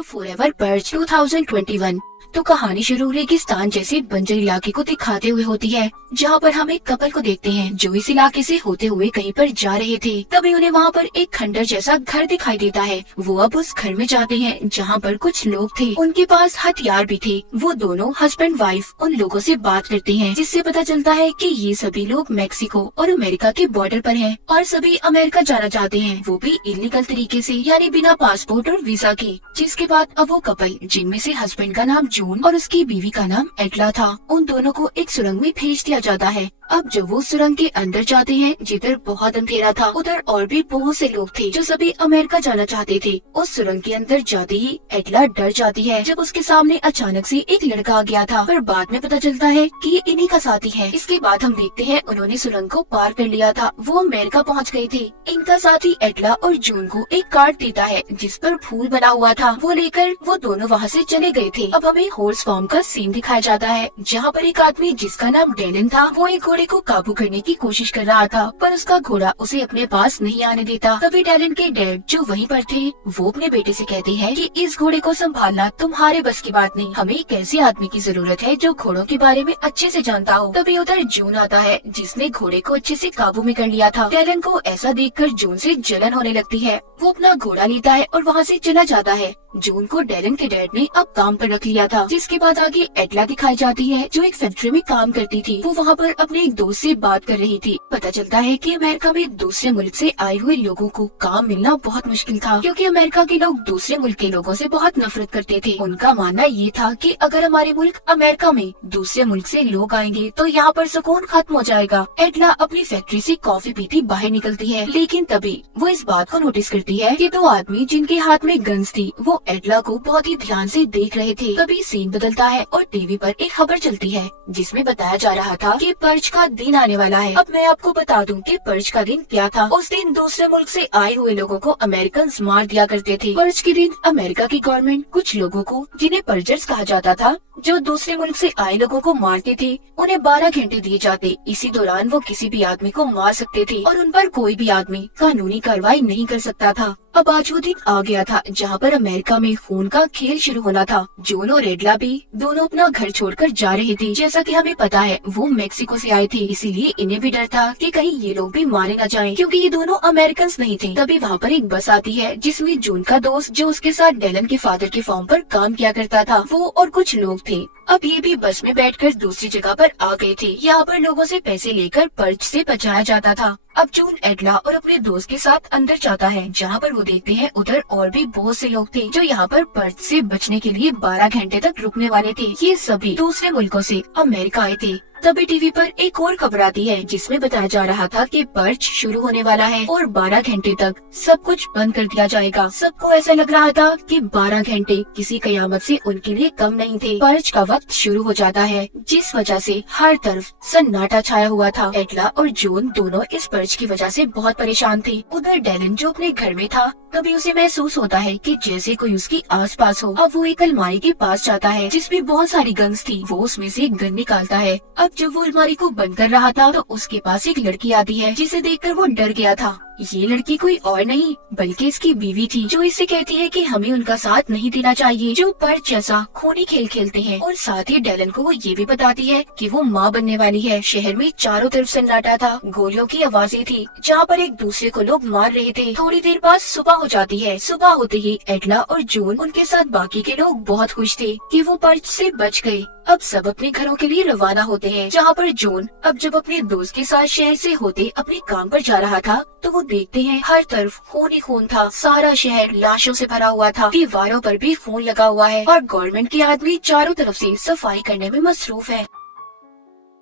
The forever perch 2021। तो कहानी शुरू रेगिस्तान जैसे बंजर इलाके को दिखाते हुए होती है, जहाँ पर हम एक कपल को देखते हैं जो इस इलाके से होते हुए कहीं पर जा रहे थे। तभी उन्हें वहाँ पर एक खंडर जैसा घर दिखाई देता है। वो अब उस घर में जाते हैं जहाँ पर कुछ लोग थे, उनके पास हथियार भी थे। वो दोनों हस्बैंड वाइफ उन लोगों से बात करते हैं, जिससे पता चलता है कि ये सभी लोग मेक्सिको और अमेरिका के बॉर्डर पर हैं और सभी अमेरिका जाना चाहते हैं, वो भी इलीगल तरीके से, यानी बिना पासपोर्ट और वीजा के। जिसके बाद अब वो कपल, जिनमें से हस्बैंड का नाम जून और उसकी बीवी का नाम एटला था, उन दोनों को एक सुरंग में भेज दिया जाता है। अब जब वो सुरंग के अंदर जाते हैं, जिधर बहुत अंधेरा था, उधर और भी बहुत से लोग थे जो सभी अमेरिका जाना चाहते थे। उस सुरंग के अंदर जाते ही एटला डर जाती है जब उसके सामने अचानक से एक लड़का आ गया था, पर बाद में पता चलता है कि ये इन्हीं का साथी है। इसके बाद हम देखते हैं उन्होंने सुरंग को पार कर लिया था, वो अमेरिका पहुँच गए थे। इनका साथी एटला और जून को एक कार्ड देता है जिस पर फूल बना हुआ था, वो लेकर वो दोनों वहाँ से चले गए थे। अब हमें हॉर्स फार्म का सीन दिखाया जाता है, जहाँ पर एक आदमी जिसका नाम डेलन था, वो एक घोड़े को काबू करने की कोशिश कर रहा था, पर उसका घोड़ा उसे अपने पास नहीं आने देता। तभी डेलन के डैड जो वहीं पर थे, वो अपने बेटे से कहते हैं कि इस घोड़े को संभालना तुम्हारे बस की बात नहीं, हमें एक ऐसे आदमी की जरूरत है जो घोड़ों के बारे में अच्छे से जानता हो। तभी उधर जून आता है, जिसने घोड़े को अच्छे से काबू में कर लिया था। डेलन को ऐसा देखकर जून से जलन होने लगती है। वो अपना घोड़ा लेता है और वहाँ से चला जाता है। जून को डेलन के डैड ने अब काम पर रख लिया था। जिसके बाद आगे एटला दिखाई जाती है, जो एक फैक्ट्री में काम करती थी। वो वहाँ पर अपने एक दोस्त से बात कर रही थी। पता चलता है कि अमेरिका में दूसरे मुल्क से आए हुए लोगों को काम मिलना बहुत मुश्किल था, क्योंकि अमेरिका के लोग दूसरे मुल्क के लोगों से बहुत नफरत करते थे। उनका मानना ये था कि अगर हमारे मुल्क अमेरिका में दूसरे मुल्क से लोग आएंगे तो यहाँ पर सुकून खत्म हो जाएगा। एटला अपनी फैक्ट्री से कॉफी पीती बाहर निकलती है, लेकिन तभी वो इस बात को नोटिस करती है कि दो आदमी जिनके हाथ में गन्स थी, वो एटला को बहुत ही ध्यान से देख रहे थे। तभी सीन बदलता है और टीवी पर एक खबर चलती है, जिसमें बताया जा रहा था कि पर्च का दिन आने वाला है। अब मैं आपको बता दूं कि पर्च का दिन क्या था। उस दिन दूसरे मुल्क से आए हुए लोगों को अमेरिकन मार दिया करते थे। पर्च के दिन अमेरिका की गवर्नमेंट कुछ लोगों को, जिन्हें पर्जर्स कहा जाता था, जो दूसरे मुल्क से आए लोगों को मारते थे, उन्हें 12 घंटे दिए जाते। इसी दौरान वो किसी भी आदमी को मार सकते थे और उन पर कोई भी आदमी कानूनी कार्रवाई नहीं कर सकता था। अब आज वो दिन आ गया था जहाँ पर अमेरिका में खून का खेल शुरू होना था। जून और एटला भी दोनों अपना घर छोड़कर जा रहे थे। जैसा कि हमें पता है वो मेक्सिको से आए थे, इसीलिए इन्हें भी डर था कि कहीं ये लोग भी मारे न जाएं, क्योंकि ये दोनों अमेरिकन नहीं थे। तभी वहाँ पर एक बस आती है, जिसमें जून का दोस्त, जो उसके साथ डेलन के फादर के फॉर्म पर काम किया करता था, वो और कुछ लोग थे। अब ये भी बस में बैठकर दूसरी जगह पर आ गए थे। यहाँ पर लोगों से पैसे लेकर पर्च से बचाया जाता था। अब जून एटला और अपने दोस्त के साथ अंदर जाता है, जहाँ पर वो देखते हैं उधर और भी बहुत से लोग थे जो यहाँ पर पर्च से बचने के लिए 12 घंटे तक रुकने वाले थे। ये सभी दूसरे मुल्कों से अमेरिका आए थे। तभी टीवी पर एक और खबर आती है, जिसमें बताया जा रहा था कि पर्च शुरू होने वाला है और 12 घंटे तक सब कुछ बंद कर दिया जाएगा। सबको ऐसा लग रहा था कि 12 घंटे किसी कयामत से उनके लिए कम नहीं थे। पर्च का वक्त शुरू हो जाता है, जिस वजह से हर तरफ सन्नाटा छाया हुआ था। एटला और जून दोनों इस पर्च की वजह से बहुत परेशान थे। उधर डेलन जो अपने घर में था, तभी उसे महसूस होता है कि जैसे कोई उसके आसपास हो। अब वो एक अलमारी के पास जाता है, जिसमें बहुत सारी गन्स थी। वो उसमें से एक गन निकालता है। अब जब वो अलमारी को बंद कर रहा था, तो उसके पास एक लड़की आती है, जिसे देखकर वो डर गया था। ये लड़की कोई और नहीं बल्कि इसकी बीवी थी, जो इससे कहती है कि हमें उनका साथ नहीं देना चाहिए, जो पर्च जैसा खूनी खेल खेलते हैं। और साथ ही डेलन को वो ये भी बताती है कि वो माँ बनने वाली है। शहर में चारों तरफ सन्नाटा था, गोलियों की आवाजें थी, जहाँ पर एक दूसरे को लोग मार रहे थे। थोड़ी देर बाद सुबह हो जाती है। सुबह होते ही एटला और जून, उनके साथ बाकी के लोग बहुत खुश थे कि वो पर्च से बच गए। अब सब अपने घरों के लिए रवाना होते हैं, जहाँ पर जून अब जब अपने दोस्त के साथ शहर से होते अपने काम पर जा रहा था, तो वो देखते हैं हर तरफ खून ही खून था। सारा शहर लाशों से भरा हुआ था, दीवारों पर भी खून लगा हुआ है और गवर्नमेंट के आदमी चारों तरफ से सफाई करने में मसरूफ है।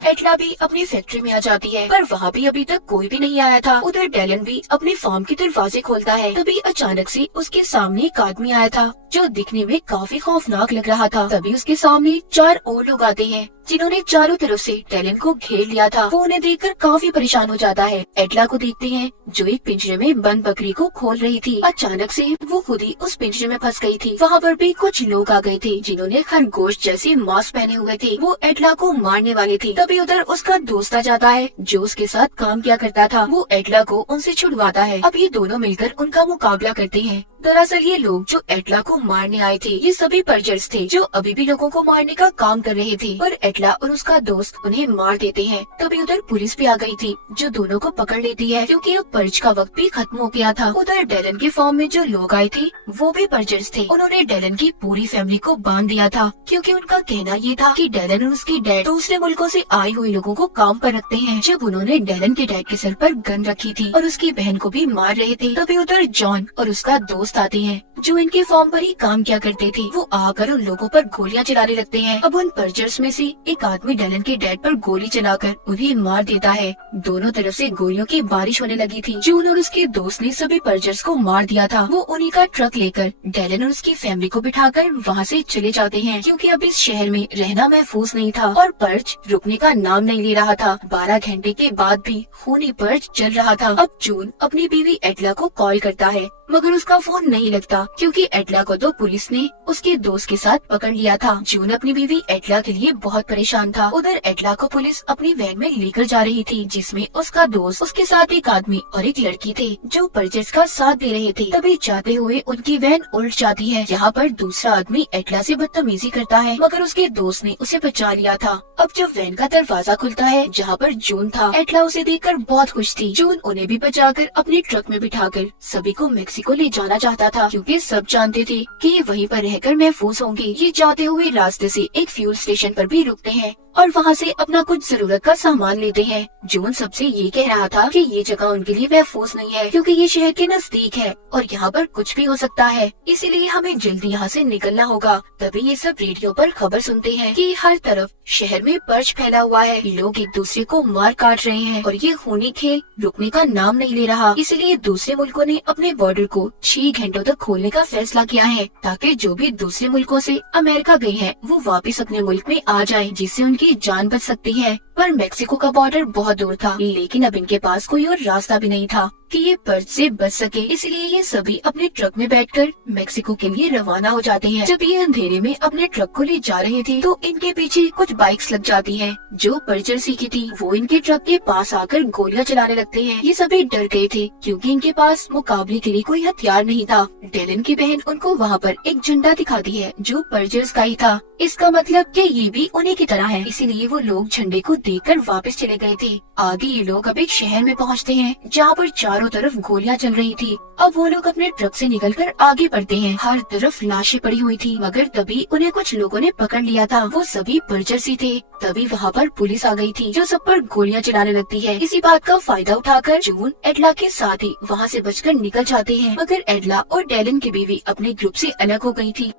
एटला भी अपनी फैक्ट्री में आ जाती है, पर वहाँ भी अभी तक कोई भी नहीं आया था। उधर डेलन भी अपने फार्म के दरवाजे खोलता है। तभी अचानक से उसके सामने एक आदमी आया था, जो दिखने में काफी खौफनाक लग रहा था। तभी उसके सामने 4 और लोग आते हैं, जिन्होंने चारों तरफ से डेलन को घेर लिया था। वो उन्हें देखकर काफी परेशान हो जाता है। एटला को देखते हैं, जो एक पिंजरे में बंद बकरी को खोल रही थी। अचानक से वो खुद ही उस पिंजरे में फंस गई थी। वहाँ पर भी कुछ लोग आ गए थे, जिन्होंने खरगोश जैसे मास्क पहने हुए थे। वो एटला को मारने वाले थे। तभी उधर उसका दोस्त आ जाता है, जो उसके साथ काम किया करता था। वो एटला को उनसे छुड़वाता है। अब ये दोनों मिलकर उनका मुकाबला करते हैं। दरअसल ये लोग जो एटला को मारने आए थे ये सभी पर्जर्स थे जो अभी भी लोगों को मारने का काम कर रहे थे, और एटला और उसका दोस्त उन्हें मार देते हैं। तभी उधर पुलिस भी आ गई थी जो दोनों को पकड़ लेती है क्योंकि अब पर्ज का वक्त भी खत्म हो गया था। उधर डेलन के फॉर्म में जो लोग आए थे वो भी पर्जर्स थे। उन्होंने डेलन की पूरी फैमिली को बांध दिया था क्योंकि उनका कहना ये था कि डेलन और उसकी डैड दूसरे मुल्कों से आए हुए लोगों को काम पर रखते हैं। जब उन्होंने डेलन के डैड के सर पर गन रखी थी और उसकी बहन को भी मार रहे थे, तभी उधर जॉन और उसका दोस्त आते हैं जो इनके फॉर्म पर ही काम किया करते थे। वो आकर उन लोगों पर गोलियां चलाने लगते हैं। अब उन पर्जर्स में से एक आदमी डेलन के डैड पर गोली चलाकर उन्हें मार देता है। दोनों तरफ से गोलियों की बारिश होने लगी थी। जून और उसके दोस्त ने सभी पर्जर्स को मार दिया था। वो उन्हीं का ट्रक लेकर डेलन और उसकी फैमिली को बिठाकर वहाँ से चले जाते हैं क्योंकि अब इस शहर में रहना महफूज नहीं था और पर्ज रुकने का नाम नहीं ले रहा था। 12 घंटे के बाद भी खूनी पर्ज चल रहा था। अब जून अपनी बीवी एटला को कॉल करता है मगर उसका फोन नहीं लगता क्योंकि एटला को तो पुलिस ने उसके दोस्त के साथ पकड़ लिया था। जून अपनी बीवी एटला के लिए बहुत परेशान था। उधर एटला को पुलिस अपनी वैन में लेकर जा रही थी जिसमें उसका दोस्त, उसके साथ एक आदमी और एक लड़की थे जो पर्जर्स का साथ दे रहे थे। तभी जाते हुए उनकी वैन उल्ट जाती है। यहाँ पर दूसरा आदमी एटला से बदतमीजी करता है मगर उसके दोस्त ने उसे बचा लिया था। अब जब वैन का दरवाजा खुलता है जहाँ पर जून था, एटला उसे देखकर बहुत खुश थी। जून उन्हें भी बचाकर अपने ट्रक में बिठाकर सभी को मेक्सिको ले जाना चाहता था क्योंकि सब जानते थे कि ये वहीं पर रहकर महफूज होंगे। ये जाते हुए रास्ते से एक फ्यूल स्टेशन पर भी रुकते हैं और वहाँ से अपना कुछ जरूरत का सामान लेते हैं। जून सबसे ये कह रहा था कि ये जगह उनके लिए महफूज नहीं है क्योंकि ये शहर के नजदीक है और यहाँ पर कुछ भी हो सकता है, इसीलिए हमें जल्दी यहाँ से निकलना होगा। तभी ये सब रेडियो पर खबर सुनते हैं कि हर तरफ शहर में पर्ज फैला हुआ है, लोग एक दूसरे को मार काट रहे हैं और ये खूनी खेल रुकने का नाम नहीं ले रहा। इसलिए दूसरे मुल्कों ने अपने बॉर्डर को 6 घंटों तक खोलने का फैसला किया है ताकि जो भी दूसरे मुल्कों से अमेरिका गए हैं वो वापस अपने मुल्क में आ जाए, जिससे उनकी जान बच सकती है। पर मेक्सिको का बॉर्डर बहुत दूर था, लेकिन अब इनके पास कोई और रास्ता भी नहीं था कि ये पर्ज से बच सके। इसलिए ये सभी अपने ट्रक में बैठकर मेक्सिको के लिए रवाना हो जाते हैं। जब ये अंधेरे में अपने ट्रक को ले जा रहे थे तो इनके पीछे कुछ बाइक्स लग जाती हैं। जो पर्जर सीखी थी वो इनके ट्रक के पास आकर गोलियां चलाने लगते हैं। ये सभी डर गए थे क्योंकि इनके पास मुकाबले के लिए कोई हथियार नहीं था। डेलन की बहन उनको वहाँ पर एक झंडा दिखाती है जो पर्जर्स का ही था। इसका मतलब कि ये भी उन्हीं की तरह है, इसीलिए वो लोग झंडे को देखकर वापस चले गए थे। आगे ये लोग अब एक शहर में पहुँचते हैं जहाँ पर चारों तरफ गोलियां चल रही थी। अब वो लोग अपने ट्रक से निकलकर आगे बढ़ते हैं। हर तरफ लाशें पड़ी हुई थी मगर तभी उन्हें कुछ लोगों ने पकड़ लिया था। वो सभी पर्जर्स ही थे। तभी वहाँ पर पुलिस आ गई थी जो सब पर गोलियां चलाने लगती है। इसी बात का फायदा उठाकर जून एटला के साथ ही वहाँ से बचकर निकल जाते हैं मगर एटला और डेलन की बीवी अपने ग्रुप से अलग हो गई थी।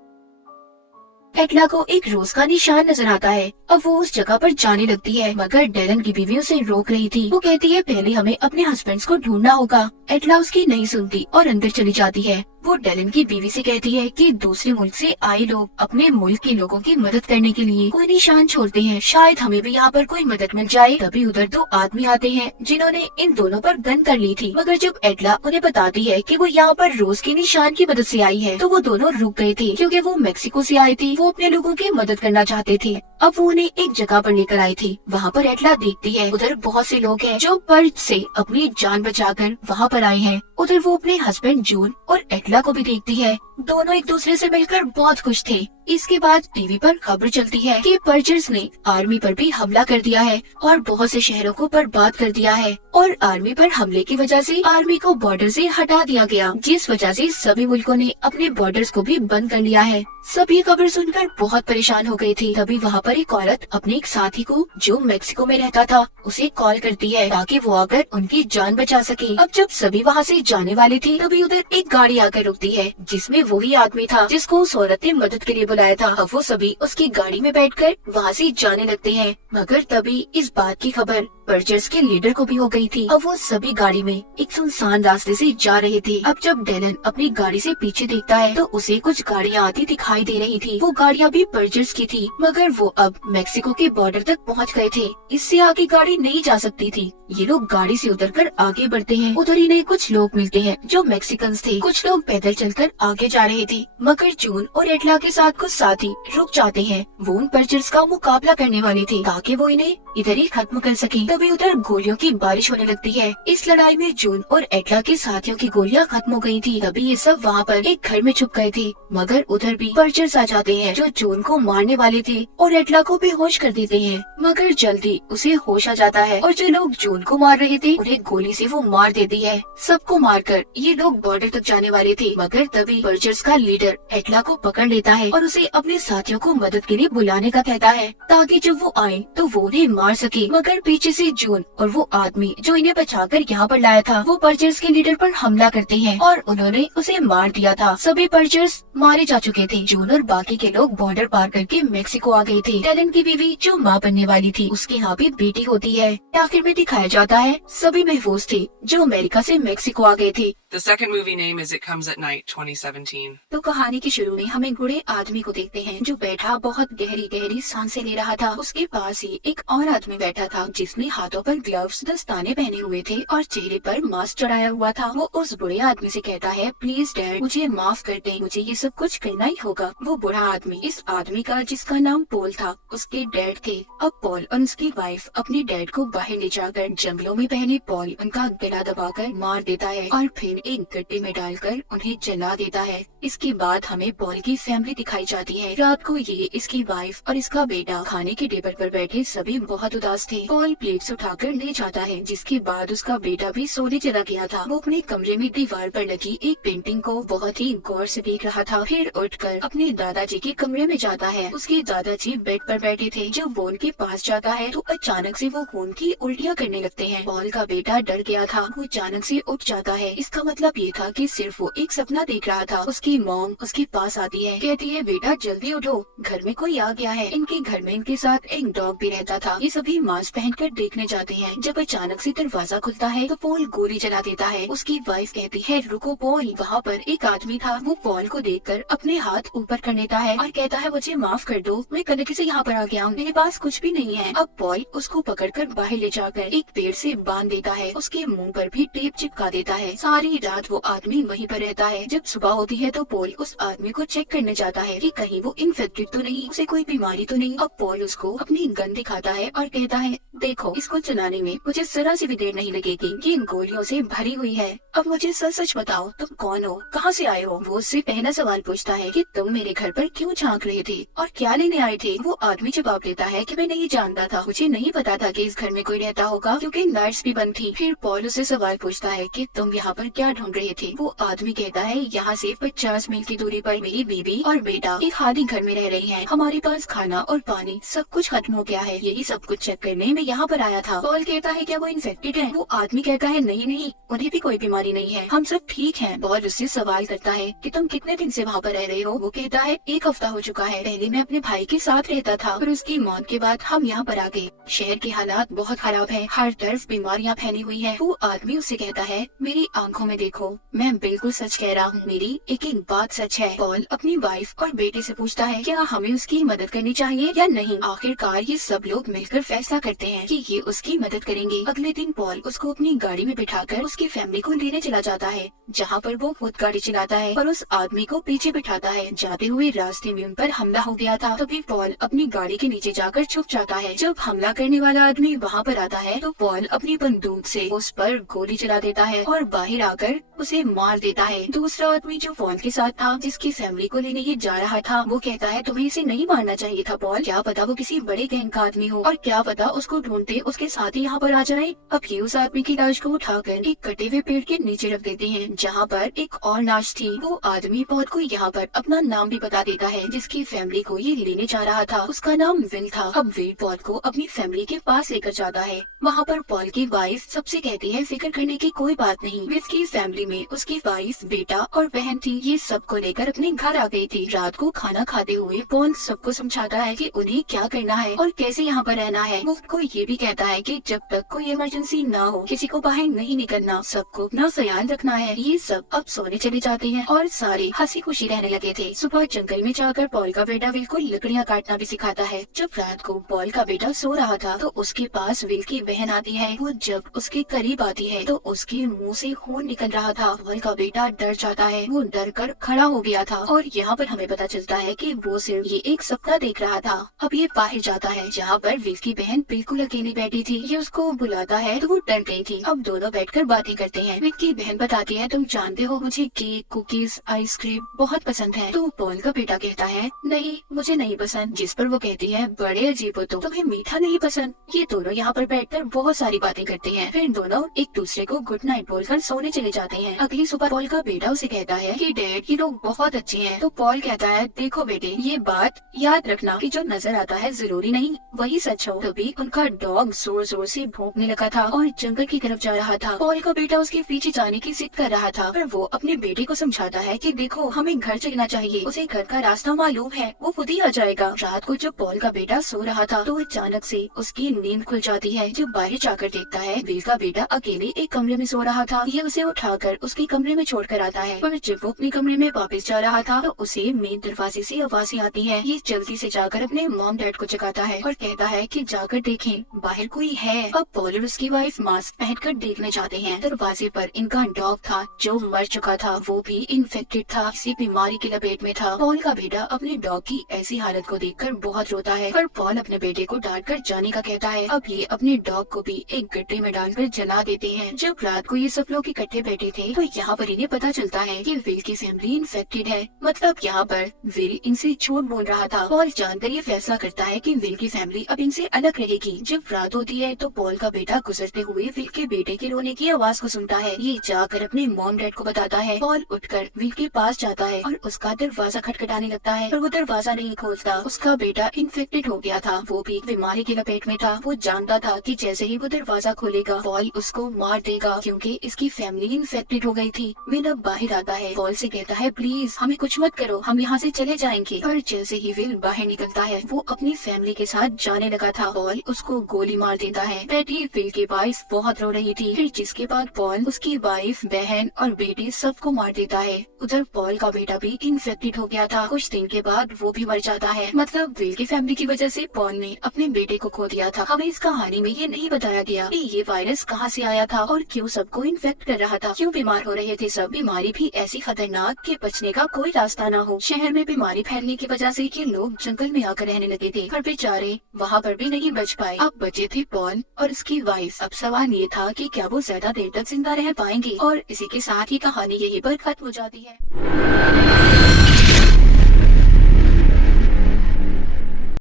एटला को एक रोज का निशान नजर आता है। अब वो उस जगह पर जाने लगती है मगर डेलन की बीवी उसे रोक रही थी। वो कहती है पहले हमें अपने हस्बैंड्स को ढूंढना होगा। एटला उसकी नहीं सुनती और अंदर चली जाती है। वो डेलन की बीवी से कहती है कि दूसरे मुल्क से आए लोग अपने मुल्क के लोगों की मदद करने के लिए कोई निशान छोड़ते हैं, शायद हमें भी यहाँ पर कोई मदद मिल जाए। तभी उधर 2 आदमी आते हैं जिन्होंने इन दोनों पर गन कर ली थी मगर जब एटला उन्हें बताती है कि वो यहाँ पर रोज के निशान की मदद से आई है तो वो दोनों रुक गए थे क्योंकि वो मेक्सिको से आई थी। वो अपने लोगों की मदद करना चाहते थे। अब वो उन्हें एक जगह पर लेकर आए थे। वहाँ पर एटला देखती है उधर बहुत से लोग हैं जो पर्ज से अपनी जान बचाकर वहाँ पर आए हैं। उधर वो अपने हस्बैंड जून और एटला को भी देखती है। दोनों एक दूसरे से मिलकर बहुत खुश थे। इसके बाद टीवी पर खबर चलती है कि पर्जर्स ने आर्मी पर भी हमला कर दिया है और बहुत से शहरों को बर्बाद कर दिया है और आर्मी पर हमले की वजह से आर्मी को बॉर्डर से हटा दिया गया, जिस वजह से सभी मुल्कों ने अपने बॉर्डर्स को भी बंद कर लिया है। सभी खबर सुनकर बहुत परेशान हो गए थे। तभी वहाँ पर एक औरत अपने एक साथी को जो मेक्सिको में रहता था उसे कॉल करती है ताकि वो आकर उनकी जान बचा सके। अब जब सभी वहाँ से जाने वाले थे तभी उधर एक गाड़ी आकर रुकती है जिसमें वही आदमी था जिसको उस औरत ने मदद के लिए बुलाया था। अब वो सभी उसकी गाड़ी में बैठकर वहाँ से जाने लगते हैं मगर तभी इस बात की खबर पर्जर्स के लीडर को भी हो गई थी। अब वो सभी गाड़ी में एक सुनसान रास्ते से जा रहे थे। अब जब डेलन अपनी गाड़ी से पीछे देखता है तो उसे कुछ गाड़ियाँ आती दिखाई दे रही थी। वो गाड़ियाँ भी पर्जर्स की थी मगर वो अब मेक्सिको के बॉर्डर तक पहुँच गए थे, इससे आगे गाड़ी नहीं जा सकती थी। ये लोग गाड़ी से उतरकर आगे बढ़ते हैं। उधर इन्हें कुछ लोग मिलते हैं जो मैक्सिकन्स थे। कुछ लोग पैदल चलकर आगे जा रहे थे मगर जून और एटला के साथ कुछ साथी रुक जाते हैं। वो उन पर्जर्स का मुकाबला करने वाले थे ताकि वो इन्हें इधर ही खत्म कर सके। तभी उधर गोलियों की बारिश होने लगती है। इस लड़ाई में जून और एटला के साथियों की गोलियां खत्म हो गई थी। तभी ये सब वहाँ पर एक घर में छुप गए थे, मगर उधर भी पर्चर्स आ जाते हैं जो जून को मारने वाले थे और एटला को बेहोश कर देते हैं। मगर जल्दी उसे होश आ जाता है और जो लोग जून को मार रहे थे उन्हें गोली से वो मार देती है। सबको मारकर ये लोग बॉर्डर तक जाने वाले थे, मगर तभी पर्चर्स का लीडर एटला को पकड़ लेता है और उसे अपने साथियों को मदद के लिए बुलाने का कहता है, ताकि जब वो आए तो वो उन्हें मार सके। मगर पीछे से जून और वो आदमी जो इन्हें बचाकर यहाँ पर लाया था, वो पर्चर्स के लीडर पर हमला करते हैं और उन्होंने उसे मार दिया था। सभी पर्चर्स मारे जा चुके थे। जून और बाकी के लोग बॉर्डर पार करके मेक्सिको आ गए थे। टैलन की बीवी जो माँ बनने वाली थी, उसके यहाँ भी बेटी होती है। आखिर में दिखाया जाता है सभी महफूज थे जो अमेरिका से मेक्सिको आ गए थे। The second movie name is It Comes at Night 2017. तो कहानी के शुरू में हम एक बूढ़े आदमी को देखते हैं जो बैठा बहुत गहरी गहरी सांसें ले रहा था। उसके पास ही एक और आदमी बैठा था जिसने हाथों पर ग्लव्स दस्ताने पहने हुए थे और चेहरे पर मास्क चढ़ाया हुआ था। वो उस बूढ़े आदमी से कहता है, प्लीज डैड, मुझे माफ कर दे, मुझे ये सब कुछ करना ही होगा। वो बूढ़ा आदमी इस आदमी का, जिसका नाम पॉल था, उसके डैड थे। अब पॉल और उसकी वाइफ अपने डैड को बाहर ले जाकर जंगलों में पहले पॉल उनका गला दबाकर मार देता है और फिर एक गड्ढे में डालकर उन्हें जला देता है। इसके बाद हमें पॉल की फैमिली दिखाई जाती है। रात को ये, इसकी वाइफ और इसका बेटा खाने के टेबल पर बैठे सभी बहुत उदास थे। पॉल प्लेट्स उठाकर ले जाता है, जिसके बाद उसका बेटा भी सोने चला गया था। वो अपने कमरे में दीवार पर लगी एक पेंटिंग को बहुत ही गौर से देख रहा था। फिर उठकर अपने दादाजी के कमरे में जाता है। उसके दादाजी बेड पर बैठे थे। जब वो उनके पास जाता है तो अचानक से वो खून की उल्टियाँ करने लगते हैं। पॉल का बेटा डर गया था, वो अचानक से उठ जाता है। इसका मतलब ये था कि सिर्फ वो एक सपना देख रहा था। उसकी मॉम उसके पास आती है, कहती है, बेटा जल्दी उठो, घर में कोई आ गया है। इनके घर में इनके साथ एक डॉग भी रहता था। ये सभी मास्क पहनकर देखने जाते हैं। जब अचानक से दरवाजा खुलता है तो पॉल गोली चला देता है। उसकी वाइफ कहती है, रुको पॉल, वहाँ पर एक आदमी था। वो पॉल को देखकर अपने हाथ ऊपर कर लेता है और कहता है, मुझे माफ कर दो, मैं गलती से यहाँ पर आ गया हूँ, मेरे पास कुछ भी नहीं है। अब पॉल उसको पकड़कर बाहर ले जाकर एक पेड़ से बांध देता है। उसके मुंह पर भी टेप चिपका देता है। सारी रात वो आदमी वहीं पर रहता है। जब सुबह होती है तो पॉल उस आदमी को चेक करने जाता है कि कहीं वो इन्फेक्टेड तो नहीं, उसे कोई बीमारी तो नहीं। अब पॉल उसको अपनी गन दिखाता है और कहता है, देखो, इसको चलाने में मुझे जरा सी भी देर नहीं लगेगी, ये गोलियों से भरी हुई है। अब मुझे सच सच बताओ, तुम कौन हो, कहाँ से आए हो? वो उससे पहला सवाल पूछता है कि तुम मेरे घर पर क्यों झांक रहे थे और क्या लेने आए थे? वो आदमी जवाब देता है कि मैं नहीं जानता था, मुझे नहीं पता था कि इस घर में कोई रहता होगा, क्योंकि लाइट्स भी बंद थी। फिर पॉल उससे सवाल पूछता है कि तुम यहाँ पर क्या ढूंढ रहे थे? वो आदमी कहता है, यहाँ से 50 मील की दूरी पर मेरी बीबी और बेटा एक खाली घर में रह रही हैं। हमारे पास खाना और पानी सब कुछ खत्म हो गया है, यही सब कुछ चेक करने में यहाँ पर आया था। पॉल कहता है, क्या वो इन्फेक्टेड है? वो आदमी कहता है, नहीं नहीं, उन्हें भी कोई बीमारी नहीं है, हम सब ठीक हैं। पॉल उससे सवाल करता है कि तुम कितने दिन से वहाँ पर रह रहे हो? वो कहता है, 1 हफ्ता हो चुका है, पहले मैं अपने भाई के साथ रहता था, फिर उसकी मौत के बाद हम यहाँ पर आ गए। शहर के हालात बहुत खराब है, हर तरफ बीमारियाँ फैली हुई है। वो आदमी उससे कहता है, मेरी आंखों में देखो, मैं बिल्कुल सच कह रहा हूँ, मेरी एक एक बात सच है। पॉल अपनी वाइफ और बेटे से पूछता है, क्या हमें उसकी मदद करनी चाहिए या नहीं? आखिरकार ये सब लोग मिलकर फैसला करते हैं कि ये उसकी मदद करेंगे। अगले दिन पॉल उसको अपनी गाड़ी में बिठाकर उसकी फैमिली को लेने चला जाता है, जहाँ पर वो खुद गाड़ी चलाता है और उस आदमी को पीछे बिठाता है। जाते हुए रास्ते में उन पर हमला हो गया था। तभी पॉल अपनी गाड़ी के नीचे जाकर छुप जाता है। जब हमला करने वाला आदमी वहाँ पर आता है तो पॉल अपनी बंदूक से उस पर गोली चला देता है और बाहर आकर उसे मार देता है। दूसरा आदमी जो पॉल के साथ था, जिसकी फैमिली को लेने ये जा रहा था, वो कहता है, तुम्हें इसे नहीं मारना चाहिए था पॉल, क्या पता वो किसी बड़े गैंग का आदमी हो और क्या पता उसको ढूंढते उसके साथ ही यहाँ पर आ जाए। अब ये उस आदमी की लाश को उठाकर एक कटे हुए पेड़ के नीचे रख देते हैं, जहाँ पर एक और लाश थी। वो आदमी पॉल को यहाँ पर अपना नाम भी बता देता है, जिसकी फैमिली को ये लेने जा रहा था, उसका नाम विल था। अब विल पॉल को अपनी फैमिली के पास लेकर जाता है। वहाँ पर पॉल की वाइफ सबसे कहती है, फिक्र करने की कोई बात नहीं, विल की फैमिली में उसकी वाइफ, बेटा और बहन थी, ये सबको लेकर अपने घर आ गई थी। रात को खाना खाते हुए पॉल सबको समझाता है कि उन्हें क्या करना है और कैसे यहाँ पर रहना है। वो उनको ये भी कहता है कि जब तक कोई इमरजेंसी ना हो किसी को बाहर नहीं निकलना, सबको अपना ख्याल रखना है। ये सब अब सोने चले जाते हैं और सारे हंसी खुशी रहने लगे थे। सुबह जंगल में जाकर पॉल का बेटा विल को लकड़ियाँ काटना भी सिखाता है। जब रात को पॉल का बेटा सो रहा था तो उसके पास विल की बहन आती है। वो जब उसके करीब आती है तो उसके मुंह से खून निकल रहा था। पॉल का बेटा डर जाता है, वो डर कर खड़ा हो गया था और यहाँ पर हमें पता चलता है कि वो सिर्फ ये एक सपना देख रहा था। अब ये बाहर जाता है जहाँ पर विल की बहन बिल्कुल अकेली बैठी थी। ये उसको बुलाता है तो वो डर गई थी। अब दोनों बैठकर बातें करते हैं। विल की बहन बताती है, तुम जानते हो मुझे केक, कुकीज, आइसक्रीम बहुत पसंद है। तो पॉल का बेटा कहता है, नहीं मुझे नहीं पसंद। जिस पर वो कहती है, बड़े अजीब हो तुम, तुम्हें मीठा नहीं पसंद। ये दोनों यहाँ पर बैठकर बहुत सारी बातें करते हैं। फिर दोनों एक दूसरे को गुड नाइट बोलकर सोने चले जाते हैं। अगली सुबह पॉल का बेटा उसे कहता है कि डैड ये लोग बहुत अच्छे हैं। तो पॉल कहता है, देखो बेटे ये बात याद रखना कि जो नजर आता है जरूरी नहीं वही सच हो। तभी उनका डॉग जोर जोर से भौंकने लगा था और जंगल की तरफ जा रहा था। पॉल का बेटा उसके पीछे जाने की जिद कर रहा था, पर वो अपने बेटे को समझाता है कि देखो हमें घर चलना चाहिए, उसे घर का रास्ता मालूम है, वो खुद ही आ जाएगा। रात को जब पॉल का बेटा सो रहा था तो अचानक से उसकी नींद खुल जाती है। जब बाहर जाकर देखता है विल का बेटा अकेले एक कमरे में सो रहा था। ये उसे उठाकर उसके कमरे में छोड़कर आता है, पर जब वो अपने कमरे में वापस जा रहा था तो उसे मेन दरवाजे से आवाज़ें आती है। ये जल्दी से जाकर अपने मॉम डैड को जगाता है और कहता है कि जाकर देखें बाहर कोई है। अब पॉल और उसकी वाइफ मास्क पहनकर देखने जाते हैं। दरवाजे पर इनका डॉग था जो मर चुका था, वो भी इन्फेक्टेड था, किसी बीमारी की लपेट में था। पॉल का बेटा अपने डॉग की ऐसी हालत को देखकर बहुत रोता है, पर पॉल अपने बेटे को डांटकर जाने का कहता है। अब ये अपने डॉग को भी एक गड्ढे में डालकर जला देते हैं। जब रात को ये सब लोग इकट्ठे बैठे थे तो यहाँ पर इन्हें पता चलता है कि विल की फैमिली इन्फेक्टेड है। मतलब यहाँ पर विल इनसे झूठ बोल रहा था। पॉल जानकर ये फैसला करता है कि विल की फैमिली अब इनसे अलग रहेगी। जब रात होती है तो पॉल का बेटा गुजरते हुए विल के बेटे के रोने की आवाज को सुनता है। ये जाकर अपने मॉम डैड को बताता है। पॉल उठकर विल के पास जाता है और उसका दरवाजा खटखटाने लगता है, पर वो दरवाजा नहीं खोलता। उसका बेटा इन्फेक्टेड हो गया था, वो भी बीमारी की लपेट में था। वो जानता था कि जैसे ही वो दरवाजा खोलेगा पॉल उसको मार देगा, क्योंकि इसकी फैमिली इन्फेक्टेड हो गई थी। विल अब बाहर आता है, पॉल से कहता है, प्लीज हमें कुछ मत करो, हम यहाँ से चले जाएंगे। पर जैसे ही विल बाहर निकलता है वो अपनी फैमिली के साथ जाने लगा था। पॉल उसको गोली मार देता है। बैठी विल की वाइफ बहुत रो रही थी। फिर जिसके बाद पॉल उसकी वाइफ, बहन और बेटी सबको मार देता है। उधर पॉल का बेटा भी इन्फेक्टेड हो गया था। कुछ दिन के बाद वो भी मर जाता है। मतलब विल की फैमिली की वजह से पॉल ने अपने बेटे को खो दिया था। हमें इस कहानी में ये नहीं बताया गया कि ये वायरस कहाँ से आया था और क्यों सबको इन्फेक्ट कर रहा था, क्यों बीमार हो रहे थे सब। बीमारी भी ऐसी खतरनाक कि बचने का कोई रास्ता ना हो। शहर में बीमारी फैलने की वजह से ये लोग जंगल में आकर रहने लगे थे, पर बेचारे वहाँ पर भी नहीं बच पाए। अब बचे थे पॉल और उसकी वाइफ। अब सवाल ये था कि क्या वो ज्यादा देर तक जिंदा रह पाएंगे। और इसी के साथ ही कहानी यहीं पर खत्म हो जाती है।